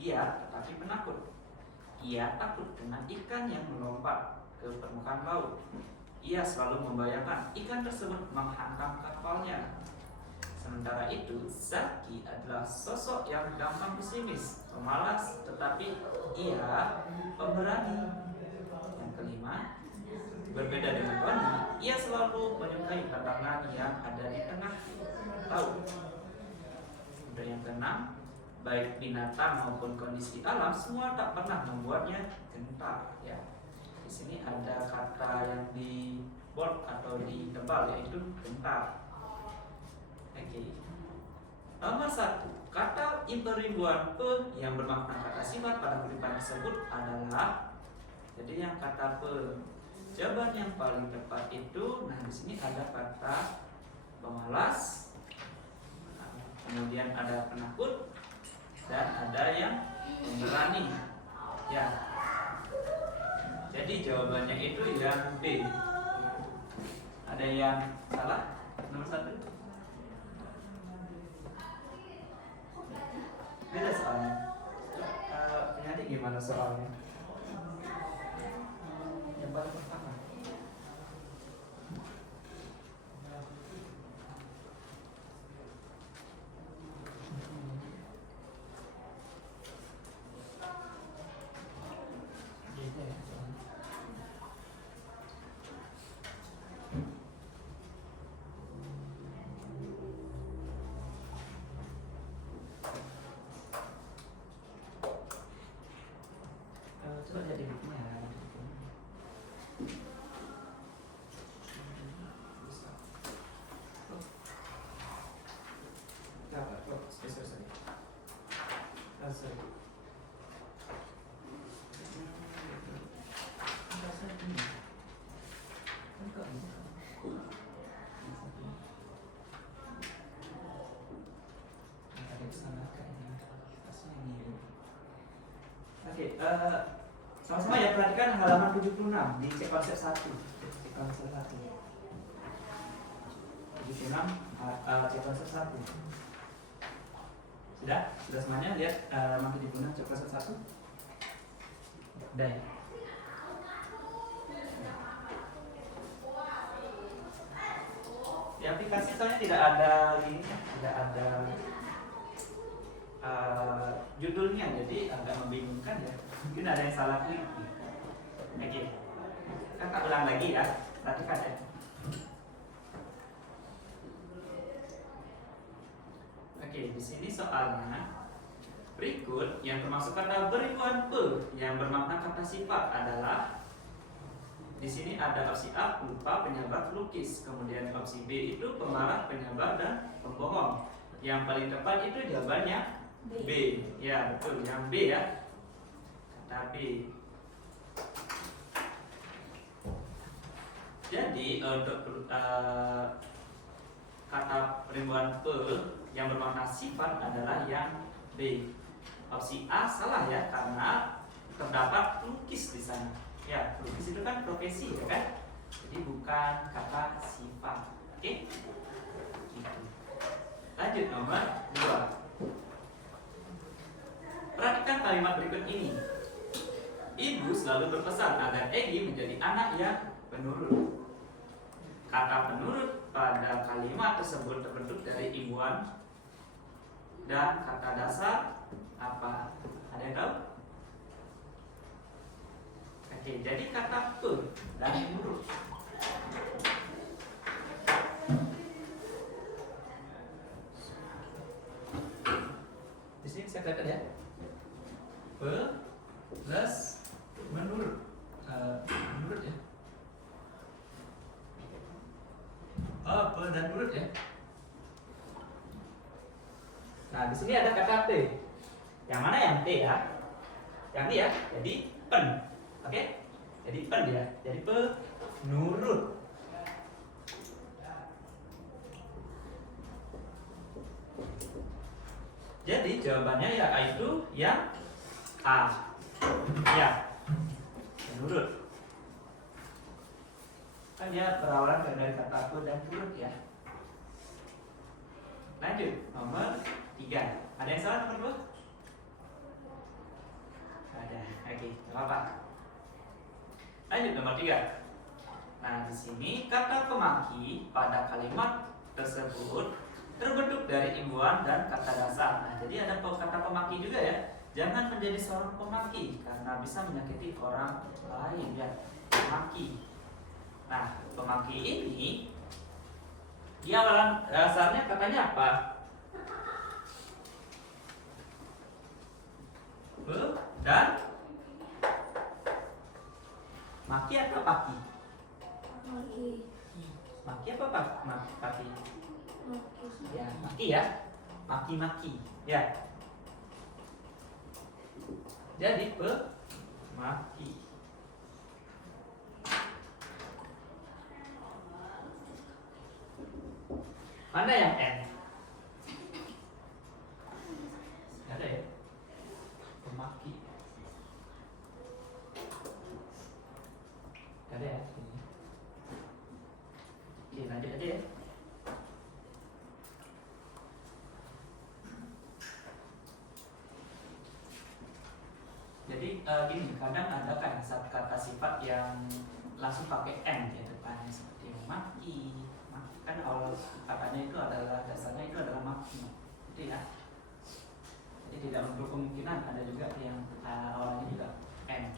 Ia tetapi penakut. Ia takut dengan ikan yang melompat ke permukaan laut. Ia selalu membayangkan ikan tersebut menghantam kapalnya. Sementara itu, Zaki adalah sosok yang gampang pesimis, pemalas, tetapi ia pemberani. Yang kelima, berbeda dengan Tony, ia selalu menyukai tantangan yang ada di tengah laut. Dan yang keenam, baik binatang maupun kondisi alam semua tak pernah membuatnya gentar. Ya, di sini ada kata yang di bold atau ditebal yaitu gentar. Oke. Nomor 1, kata imperibuan pe yang bermakna kata sifat pada kutipan tersebut adalah, jadi yang kata pe. Jawaban yang paling tepat itu, nah di sini ada kata pemalas, kemudian ada penakut, dan ada yang pemberani. Ya. Jadi jawabannya itu yang B. Ada yang salah? Nomor 1. Beda soalnya. Penyanyi gimana soalnya? Yang paling pertama. Beda ya soalnya. Coba lihat di bukunya. Oke, sama-sama ya, perhatikan halaman 76 di cek konsep 1. Cek konsep 1. 76 cek konsep 1. Sudah semuanya lihat halaman 76 cek konsep 1? Udah ya. Di aplikasi soalnya tidak ada ini, tidak ada judulnya, jadi agak membingungkan ya. Mungkin ada yang salah klik. Oke, kakak ulang lagi ya, perhatikan ya. Oke, di sini soalnya berikut yang termasuk kata beribuan pe yang bermakna kata sifat adalah, di sini ada opsi A lupa, penyabar, pelukis. Kemudian opsi B itu pemarah, penyabar, dan pembohong. Yang paling tepat itu jawabannya B. Ya betul, yang B ya. Kata B. Jadi untuk kata ribuan pe yang bermakna sifat adalah yang B. Opsi A salah ya, karena terdapat pelukis di sana. Ya, pelukis itu kan profesi ya kan? Jadi bukan kata sifat. Oke? Gitu. Lanjut nomor 2. Perhatikan kalimat berikut ini. Ibu selalu berpesan agar Egi menjadi anak yang penurut. Kata penurut pada kalimat tersebut terbentuk dari imbuhan dan kata dasar apa? Ada yang tahu? Oke, jadi kata pe dan penurut. Di sini saya katakan ya. Pe plus menurut, menurut ya. Oh, pe dan menurut ya. Nah, di sini ada kata T. Yang mana yang T ya? Yang ini ya. Jadi pen. Oke? Jadi pen ya. Jadi penurut. Jadi jawabannya yaitu yang A. Ya. Menurut. Kan dia berawal dari kata aku dan menurut ya. Lanjut nomor 3. Ada yang salah nomor 2? apa-apa. Lanjut nomor 3. Nah, di sini kata pemaki pada kalimat tersebut terbentuk dari imbuhan dan kata dasar. Nah, jadi ada kata pemaki juga ya. Jangan menjadi seorang pemaki karena bisa menyakiti orang lain ya. Pemaki. Nah, pemaki ini dia awalan dasarnya katanya apa? Dan maki atau paki? Maki apa paki? Ya, maki ya. Maki-maki ya. Jadi pemaki. Mana yang N? Ada ya? Pemaki. Ada ya? Ini. Oke, lanjut aja ya. Jadi gini, kadang ada kan kata sifat yang langsung pakai N ya depannya seperti maki. Kan awal katanya itu adalah dasarnya itu adalah maki, gitu ya. Jadi tidak untuk kemungkinan ada juga yang awalnya juga N.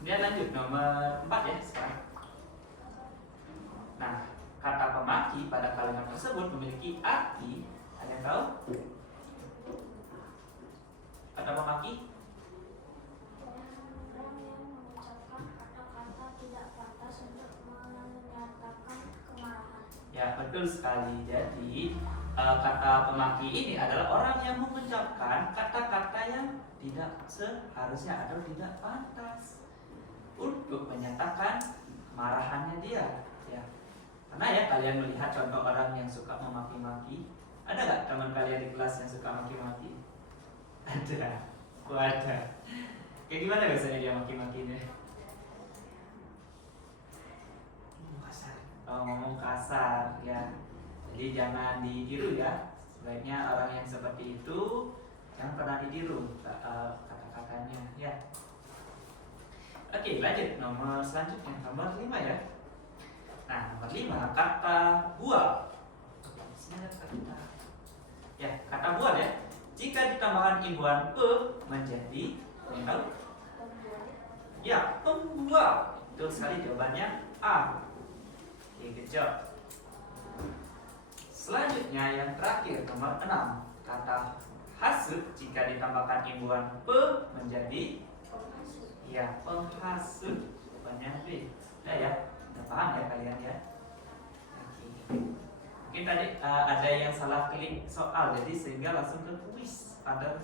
Kemudian lanjut nomor 4 ya sekarang. Nah, kata pemaki pada kalimat tersebut memiliki arti. Ada yang tahu? Kata pemaki? Orang yang mengucapkan kata-kata tidak pantas untuk menyatakan kemarahan. Ya, betul sekali. Jadi kata pemaki ini adalah orang yang mengucapkan kata-kata yang tidak seharusnya atau tidak pantas untuk menyatakan kemarahannya dia. Ya, karena ya kalian melihat contoh orang yang suka memaki-maki. Ada nggak teman kalian di kelas yang suka maki-maki? Ada. Oh, ada. Kayak gimana biasanya dia maki-makinya? Ngomong kasar ya. Jadi jangan ditiru ya. Sebaiknya orang yang seperti itu jangan pernah ditiru kata-katanya ya. Oke, lanjut nomor selanjutnya, nomor 5 ya. Nah, nomor 5 kata buah. Ya, kata buah ya. Jika ditambahkan imbuhan menjadi tahu? Ya, pembuah. Betul sekali jawabannya A. Oke, good job. Selanjutnya yang terakhir nomor 6 kata hasut jika ditambahkan imbuhan menjadi ya penghasut. Jawabannya B. Udah ya, udah paham ya kalian ya. Oke. Mungkin tadi ada yang salah klik soal, jadi sehingga langsung ke kuis. Pada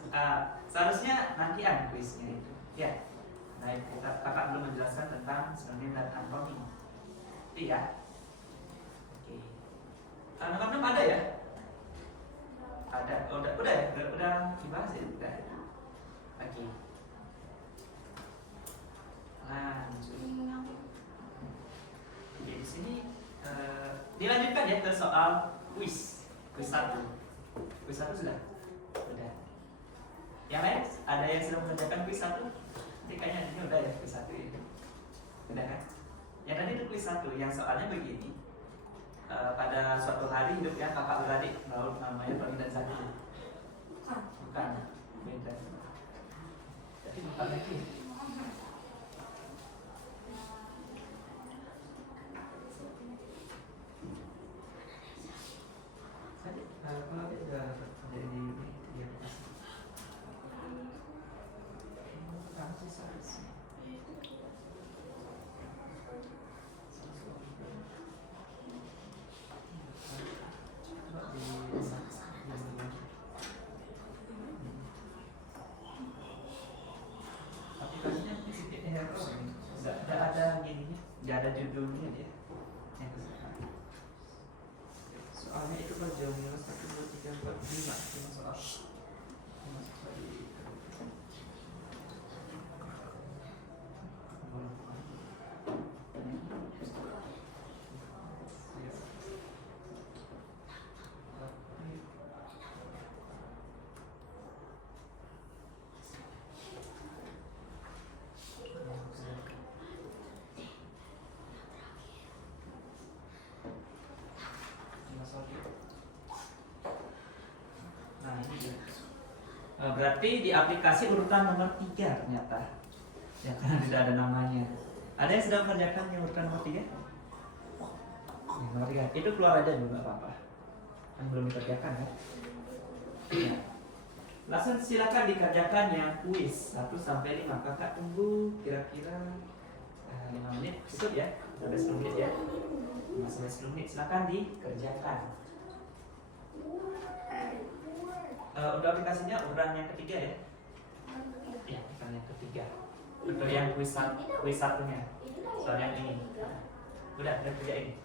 seharusnya nantian kuisnya itu. Ya. Nah, kakak belum menjelaskan tentang sinonim dan antonim. Itu ya. Oke. Nomor 6 ada ya? Ada. Udah ya? Udah dibahas ya? Udah. Oke. Lanjut. Oke, di sini dilanjutkan ya ke soal kuis. Kuis 1. Kuis 1 sudah? Sudah. Yang lain ada yang sudah mengerjakan kuis 1? Nanti kayaknya ini udah ya kuis 1 ya. Udah kan? Yang tadi itu kuis 1 yang soalnya begini. Pada suatu hari hidupnya kakak beradik namanya Tony dan Zaki. Bukan. Beda. Tapi bukan lagi. Tapi ini dia. Berarti di aplikasi urutan nomor 3 ternyata. Ya, karena tidak ada namanya. Ada yang sudah mengerjakan yang urutan nomor 3? Yang nomor 3. Itu keluar aja dulu, nggak apa-apa. Kan belum dikerjakan kan? Ya. Langsung silakan dikerjakan yang kuis 1 sampai 5. Kakak tunggu kira-kira 5 menit cukup ya, sampai 10 menit ya. 5 sampai 10 menit silakan dikerjakan. Untuk aplikasinya urutan yang ketiga ya. Ya, urutan yang ketiga. Untuk yang kuis satunya. Soalnya ini. Udah kerjain.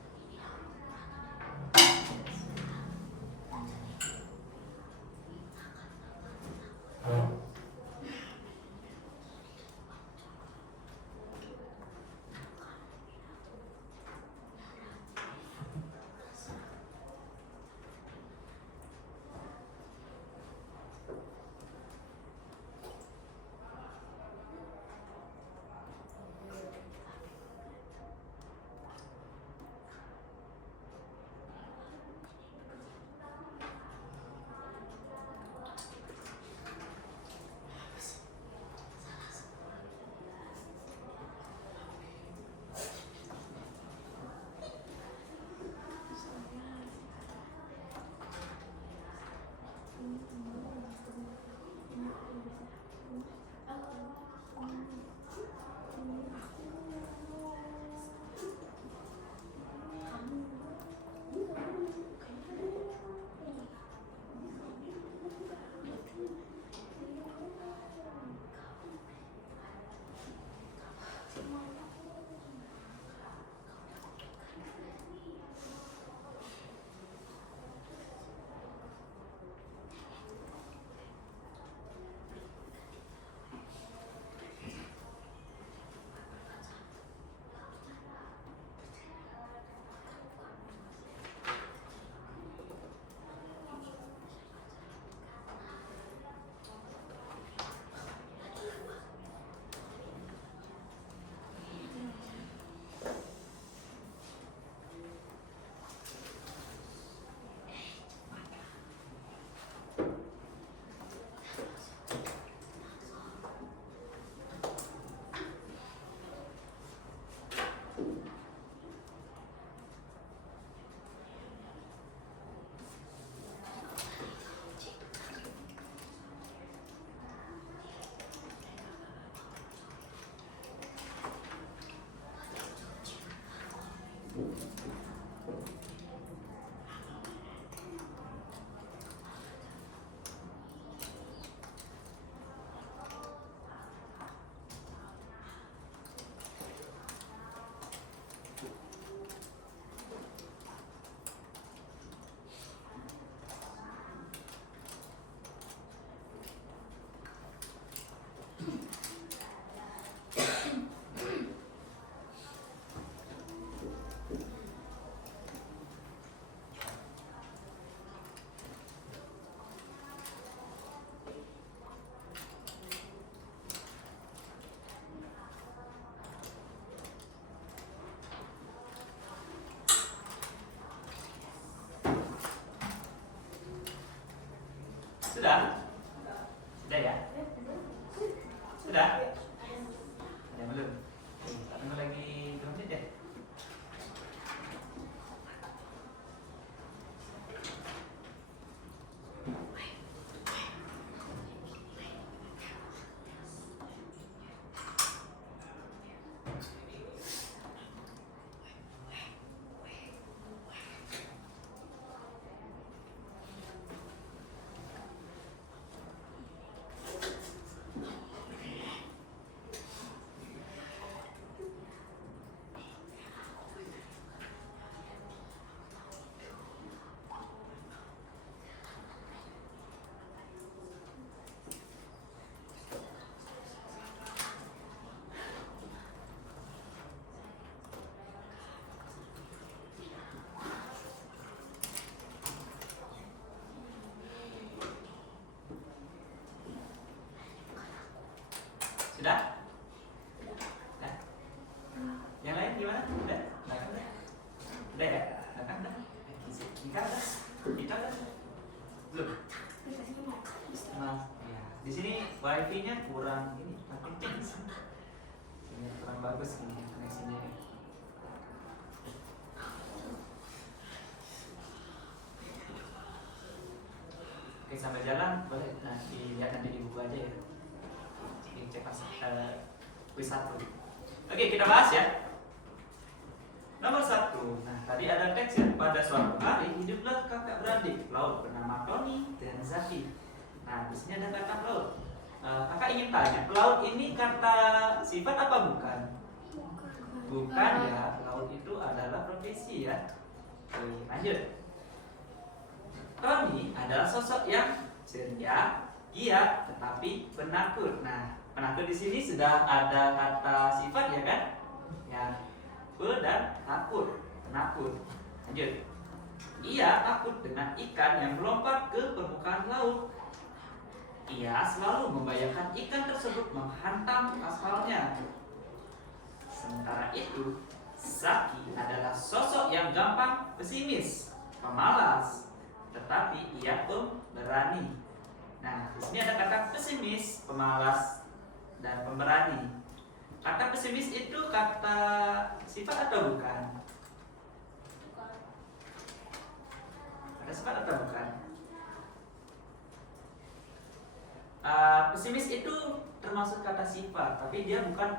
Sudah? Sudah ya? Sudah? Ada belum? Tunggu lagi 2 menit ya? Sudah? Sudah? Yang lain gimana? Udah? Udah kan? Udah ya? Udah kan? Udah? Kita udah? Kita udah? Belum? Di sini wifi-nya kurang ini, ini kurang bagus ini koneksinya. Oke, sambil jalan boleh dilihat nanti di buku aja ya. Cek pas kuis 1. Oke, kita bahas ya. Nomor 1. Nah, tadi ada teks ya. Pada suatu hari hiduplah kakak beradik Laut bernama Tony dan Zaki. Nah, di sini ada kata Laut. Kakak ingin tanya, Laut ini kata sifat apa bukan? Bukan ya. Laut itu adalah profesi ya. Oke, lanjut. Tony adalah sosok yang ceria, giat, tetapi penakut. Nah, penakut di sini sudah ada kata sifat ya kan? Ya, dan takut, penakut. Lanjut. Ia takut dengan ikan yang melompat ke permukaan laut. Ia selalu membayangkan ikan tersebut menghantam aspalnya. Sementara itu, Zaki adalah sosok yang gampang pesimis, pemalas, tetapi ia pemberani. Nah, di sini ada kata pesimis, pemalas, dan pemberani. Kata pesimis itu kata sifat atau bukan? Kata sifat atau bukan? Pesimis itu termasuk kata sifat, tapi dia bukan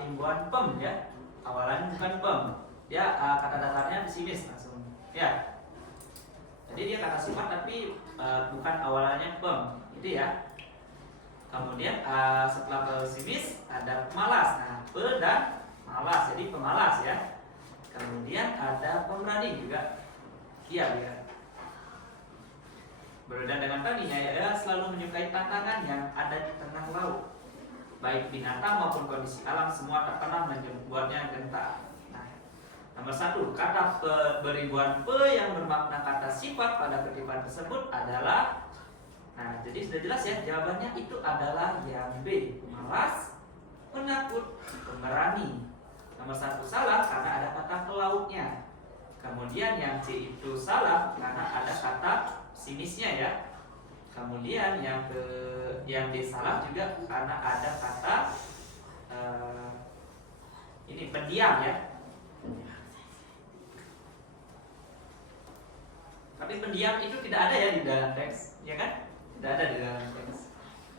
imbuhan pem ya. Awalannya bukan pem. Dia kata dasarnya pesimis langsung. Ya. Jadi dia kata sifat tapi bukan awalannya pem, itu ya. Kemudian setelah pesimis ada pemalas. Nah, pe dan malas, jadi pemalas ya. Kemudian ada pemberani juga. Iya ya. Berbeda dengan tadi, dia selalu menyukai tantangan yang ada di tengah laut. Baik binatang maupun kondisi alam semua tak pernah membuatnya gentar. Nomor 1, kata beribuan pe yang bermakna kata sifat pada kutipan tersebut adalah. Nah, jadi sudah jelas ya, jawabannya itu adalah yang B, pemalas, penakut, pemberani. Nomor 1 salah karena ada kata pelautnya. Kemudian yang C itu salah karena ada kata pesimisnya ya. Kemudian yang D salah juga karena ada kata ini pendiam ya. Tapi pendiam itu tidak ada ya di dalam teks, ya kan? Tidak ada di dalam teks.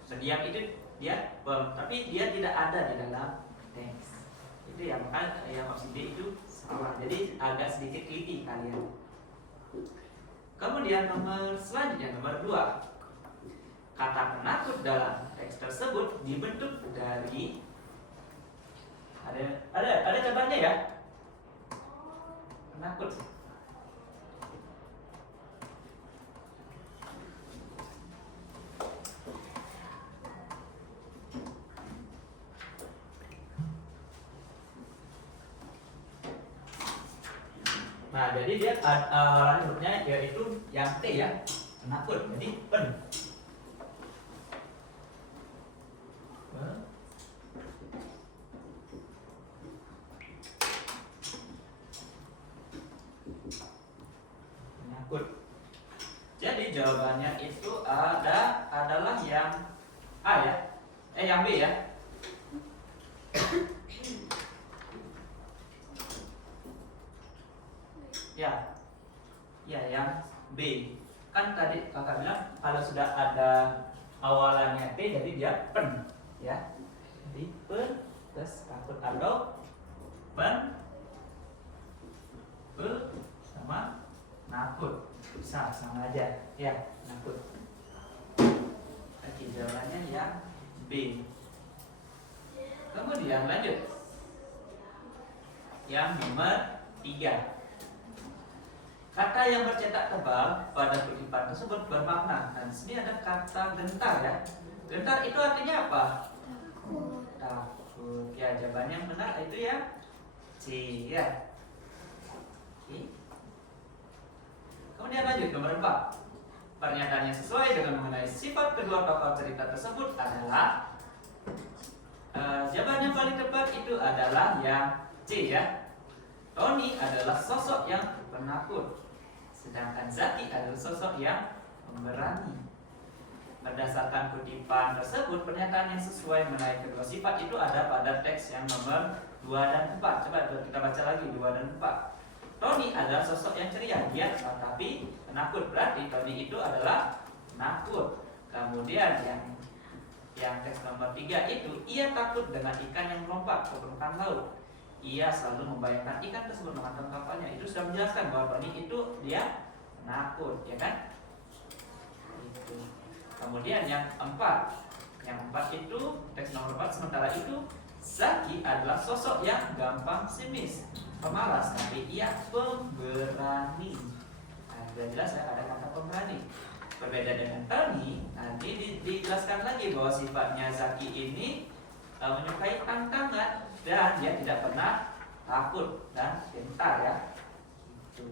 Pendiam itu dia, tapi dia tidak ada di dalam teks. Itu ya, maka yang opsi D itu salah. Jadi agak sedikit teliti kalian. Kemudian nomor selanjutnya, nomor 2. Kata penakut dalam teks tersebut dibentuk dari ada contohnya ya. Penakut. Nah, jadi dia hurufnya yaitu yang T ya, penakut. Jadi pen. Penakut. Jadi jawabannya itu adalah yang A ya. Yang B ya. Ya yang B. Kan tadi kakak bilang kalau sudah ada awalannya T jadi dia pen ya. Jadi pen terus takut atau pen pe sama nakut. Sama aja ya, nakut. Oke, jawabannya yang B. Kemudian lanjut. Yang nomor 3. Kata yang bercetak tebal pada kutipan tersebut bermakna. Nah, di sini ada kata gentar ya. Gentar itu artinya apa? Takut. Ya, jawabannya yang benar itu ya C ya. Oke. Kemudian lanjut nomor 4. Pernyataan yang sesuai dengan mengenai sifat kedua tokoh cerita tersebut adalah jawaban yang paling tepat itu adalah yang C ya. Tony adalah sosok yang penakut, sedangkan Zaki adalah sosok yang pemberani. berdasarkan kutipan tersebut, pernyataan yang sesuai mengenai kedua sifat itu ada pada teks yang nomor 2 dan 4. Coba kita baca lagi 2 dan 4. Tony adalah sosok yang ceria, dia tetapi penakut. Berarti Tony itu adalah penakut. Kemudian yang teks nomor 3 itu, ia takut dengan ikan yang melompat ke permukaan laut. Ia selalu membayangkan ikan tersebut menghantam kapalnya. Itu sudah menjelaskan bahwa Tony itu dia penakut, ya kan? Itu. Kemudian yang 4 itu teks nomor 4, sementara itu Zaki adalah sosok yang gampang simis, pemalas, tapi ia pemberani. Nah, sudah jelas ya, ada kata pemberani. Berbeda dengan Tony, nanti dijelaskan lagi bahwa sifatnya Zaki ini menyukai tantangan dan dia tidak pernah takut dan gentar, ya. Itu.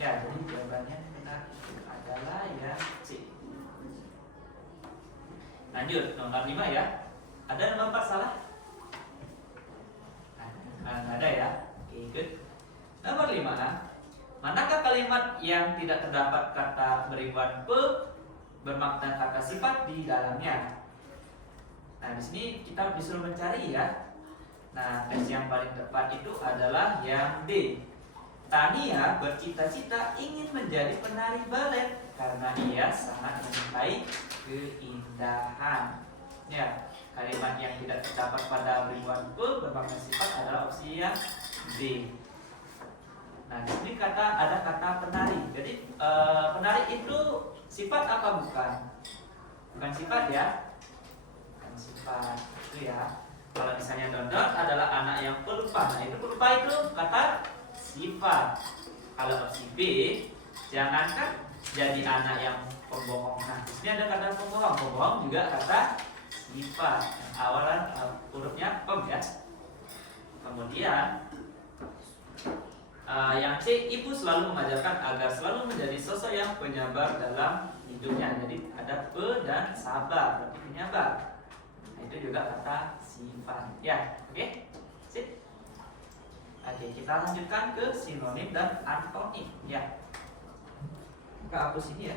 Ya, jadi jawabannya benar itu adalah yang C. Lanjut, nomor 5 ya. Ada nomor 4 salah? Nah, ada ya. Oke, good. Nomor 5. Manakah kalimat yang tidak terdapat kata beribuan pe bermakna kata sifat di dalamnya? Nah, di sini kita disuruh mencari ya. Nah, teks yang paling tepat itu adalah yang D. Tania bercita-cita ingin menjadi penari balet karena ia sangat menyukai keindahan. Ya, kalimat yang tidak terdapat pada beribuan pe bermakna sifat adalah opsi yang D. Nah, di sini ada kata penari. Jadi penari itu sifat apa bukan? Bukan sifat ya. Bukan sifat itu ya. Kalau misalnya Dondon adalah anak yang pelupa. Nah, itu pelupa itu kata sifat. Kalau opsi B, jangankan jadi anak yang pembohong. Nah, di sini ada kata pembohong. Pembohong juga kata sifat. Awalan hurufnya pem ya. Kemudian yang C, ibu selalu mengajarkan agar selalu menjadi sosok yang penyabar dalam hidupnya. Jadi ada pe dan sabar, berarti penyabar. Nah, itu juga kata sifat. Ya, oke? Sip. Oke, kita lanjutkan ke sinonim dan antonim. Ya. Kita hapus ini ya.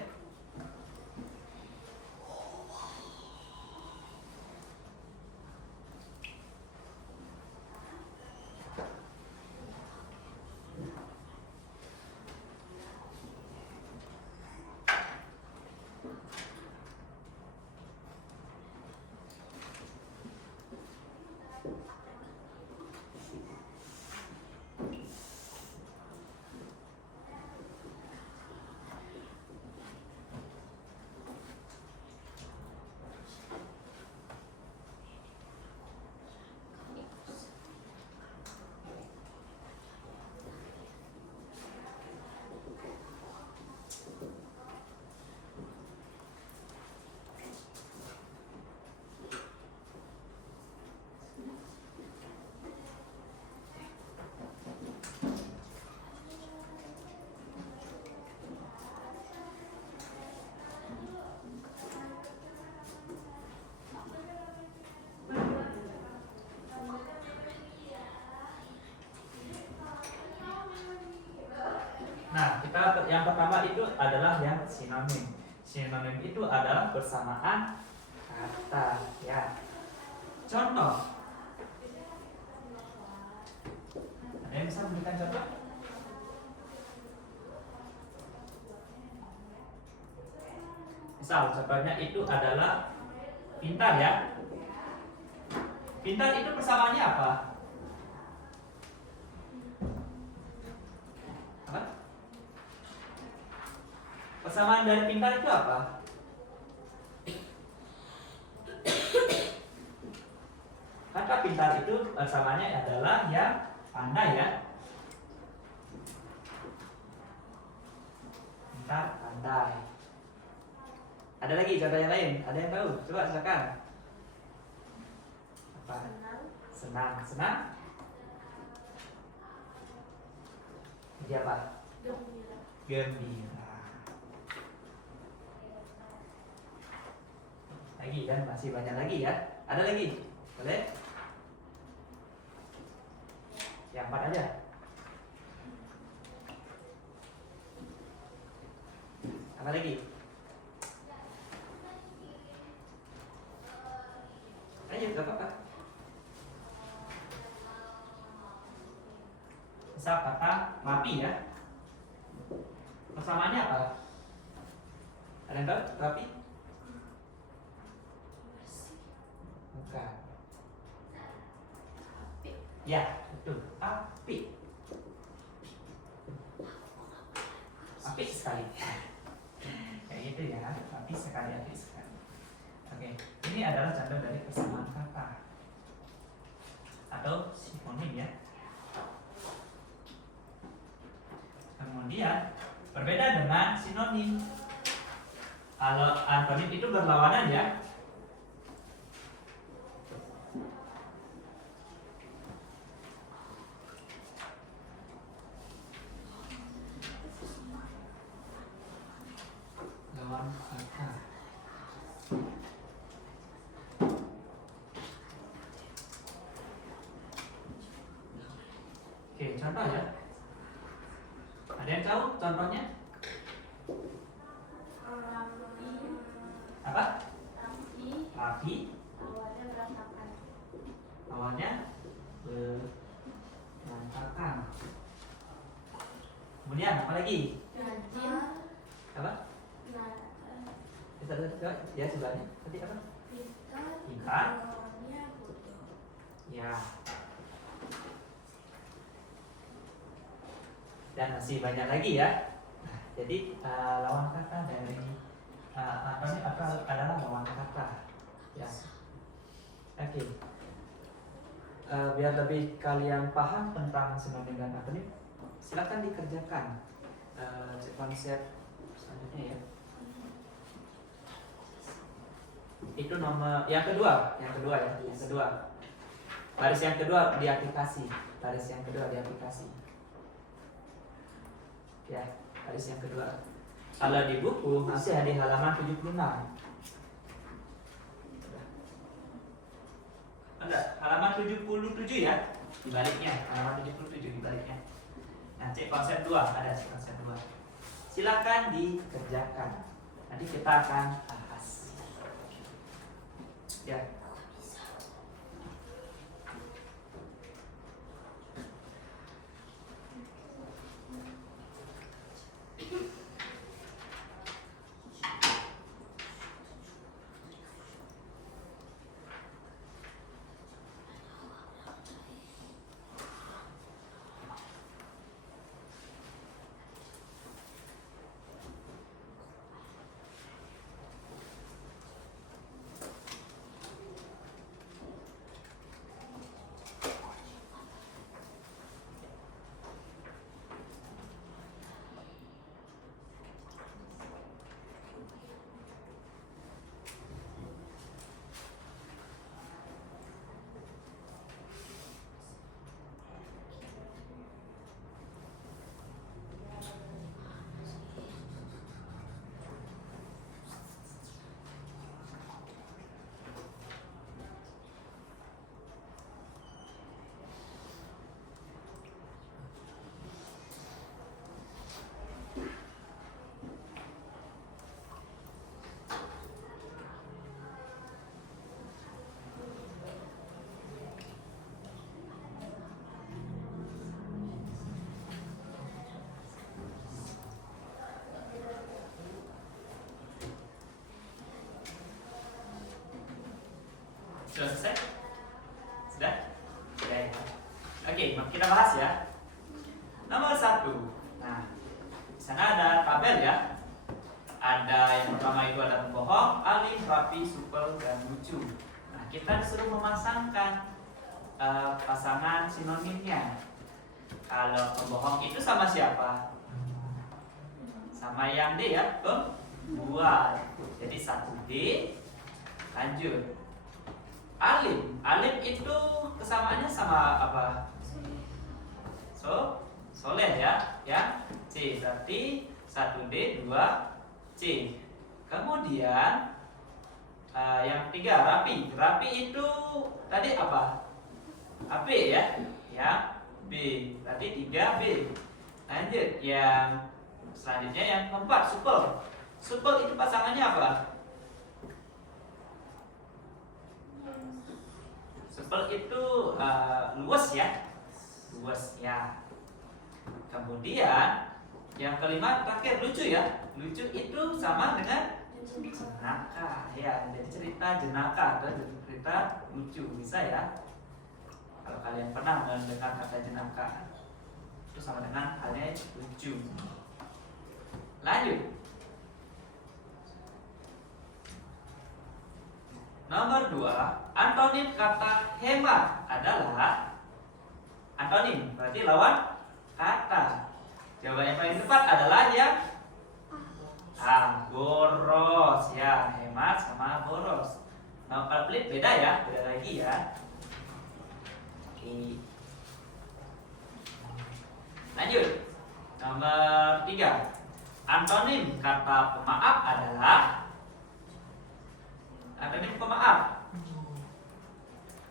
Nah, yang pertama itu adalah yang sinonim. Sinonim itu adalah persamaan kata, ya. Contoh. Ada yang bisa memberikan contoh? Misal, contohnya itu adalah pintar, ya. Pintar itu persamaannya apa? Persamaan dari pintar itu apa? Kata pintar itu persamaannya adalah yang pandai ya. Pintar, pandai. Ada lagi contoh yang lain? Ada yang tahu? Coba silakan. Apa? Senang. Senang? Jadi apa? Gembira. Gembira. Lagi dan masih banyak lagi ya. Ada lagi? Boleh? Yang 4 aja. Apa lagi? Oke, gak apa-apa. Misal kata rapi ya. Persamaannya apa? Ada yang tahu rapi? Bukan. Ya, betul. Api. Api sekali. Kayak gitu ya. Api sekali, api sekali. Oke, ini adalah contoh dari persamaan kata atau sinonim ya. Kemudian berbeda dengan sinonim. Kalau antonim itu berlawanan ya. Lawan kata. Oke, contoh ya. Ada yang tahu contohnya? Apa? Rapi. Awalnya berantakan. Awalnya berantakan. Kemudian apa lagi? Rajin. Apa? Ya sebelahnya. Tadi apa? Pintar. Awalnya bodoh. Ya. Dan masih banyak lagi ya. Nah, jadi lawan kata dari antonim adalah lawan kata. Ya. Oke. Biar lebih kalian paham tentang sinonim dan antonim, silakan dikerjakan konsep selanjutnya ya. Itu nomor yang kedua ya, yang kedua. Baris yang kedua di aplikasi. Ya, baris yang kedua. Kalau di buku masih di halaman 76. Ada halaman 77 ya, di baliknya, halaman 77 di baliknya. Nah, cek konsep 2, ada cek konsep 2. Silakan dikerjakan. Nanti kita akan bahas. Ya. Sudah selesai? Sudah? Oke. Oke, kita bahas ya. Nomor 1. Nah, di sana ada tabel ya. Ada yang pertama itu ada pembohong, alim, rapi, supel, dan lucu. Nah, kita disuruh memasangkan pasangan sinonimnya. Kalau pembohong itu sama siapa? Sama yang D ya, pembuat. Jadi 1D. Lanjut. Alim itu kesamaannya sama apa? Soleh ya, C. Berarti 1D 2C. Kemudian yang ketiga rapi. Rapi itu tadi apa? AB ya, B. Berarti 3B. Lanjut yang selanjutnya yang keempat supel. Supel itu pasangannya apa? Bodoh itu luas ya. Luas ya. Kemudian yang kelima terakhir lucu ya. Lucu itu sama dengan jenaka ya. Jadi cerita jenaka atau cerita lucu bisa ya. Kalau kalian pernah mendengar kata jenaka, itu sama dengan halnya lucu. Lanjut. Nomor 2, antonim kata hemat adalah antonim, berarti lawan kata. Jawaban yang paling tepat adalah yang boros ya. Hemat sama boros. Nah, kalau pelit beda ya, beda lagi ya. Oke. Lanjut. Nomor 3, antonim kata pemaaf adalah antonim pemaaf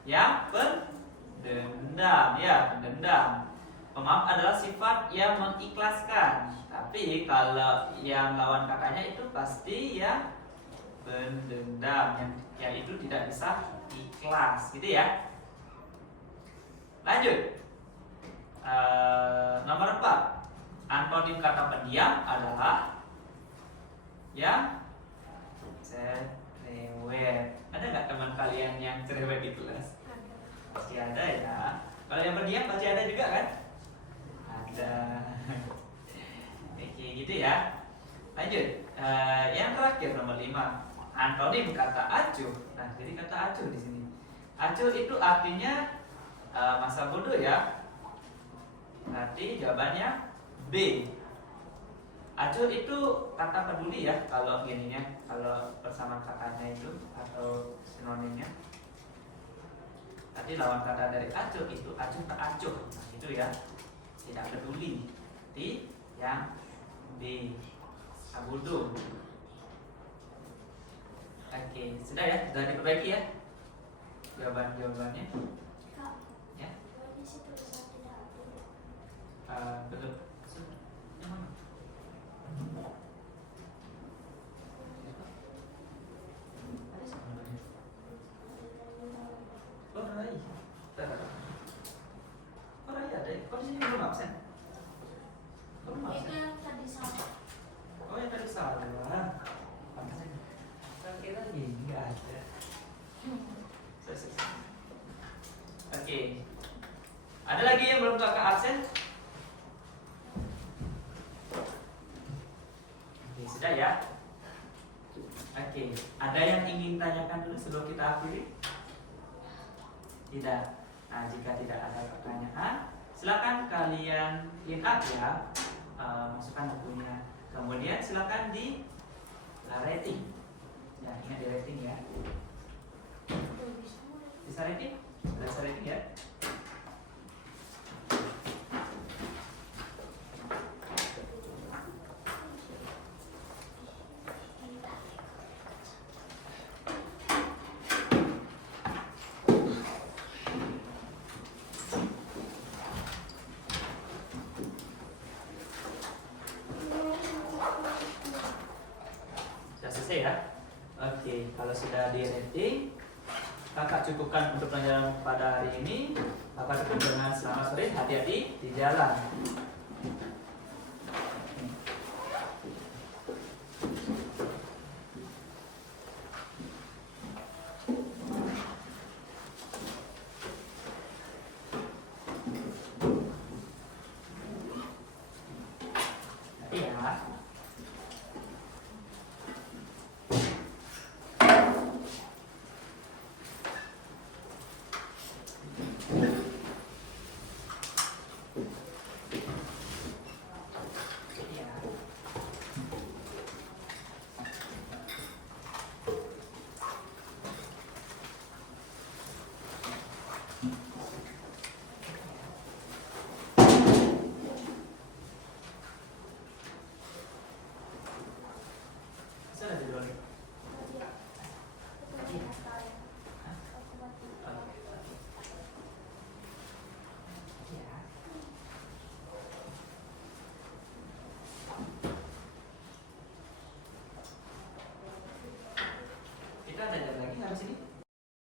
yang pendendam ya, pendendam. Pemaaf adalah sifat yang mengikhlaskan. Tapi kalau yang lawan katanya itu pasti yang pendendam, yang itu tidak bisa ikhlas, gitu ya. Lanjut. Nomor 4, antonim kata pendiam adalah yang cerewet. Ada nggak teman kalian yang cerewet di kelas? Pasti ada ya. Kalau yang pendiam pasti ada juga kan? Ada. Oke, gitu ya. Lanjut. Yang terakhir nomor 5, antonim kata acuh. Nah, jadi kata acuh di sini. Acuh itu artinya masa bodoh ya. Berarti jawabannya B. Acuh itu kata peduli ya, kalau gininya, kalau bersama katanya itu atau sinonimnya. Tadi lawan kata dari acuh itu acuh tak acuh. Nah, itu ya. Tidak peduli. Di yang B. Sabudu. Oke, sudah ya, sudah diperbaiki ya jawabannya. Ya. Betul. Yang mana? Oh, Rai. Oh, Rai ada. Kok di sini belum absen? Belum Itu absen. yang tadi salah. Oh, yang tadi salah. Pantasnya. Saya kira gini nggak ada. Oke. Ada lagi yang belum kakak absen? Oke, sudah ya. Oke, ada yang ingin tanyakan dulu sebelum kita akhiri? Tidak. Nah, jika tidak ada pertanyaan, silakan kalian link up ya, masukkan bukunya. Kemudian silakan di rating. Ya, ingat di rating ya. Bisa rating? Bisa rating ya. Selesai ya. Oke, kalau sudah di rating, kakak cukupkan untuk pelajaran pada hari ini. Kakak cukup dengan selamat sore, hati-hati di jalan.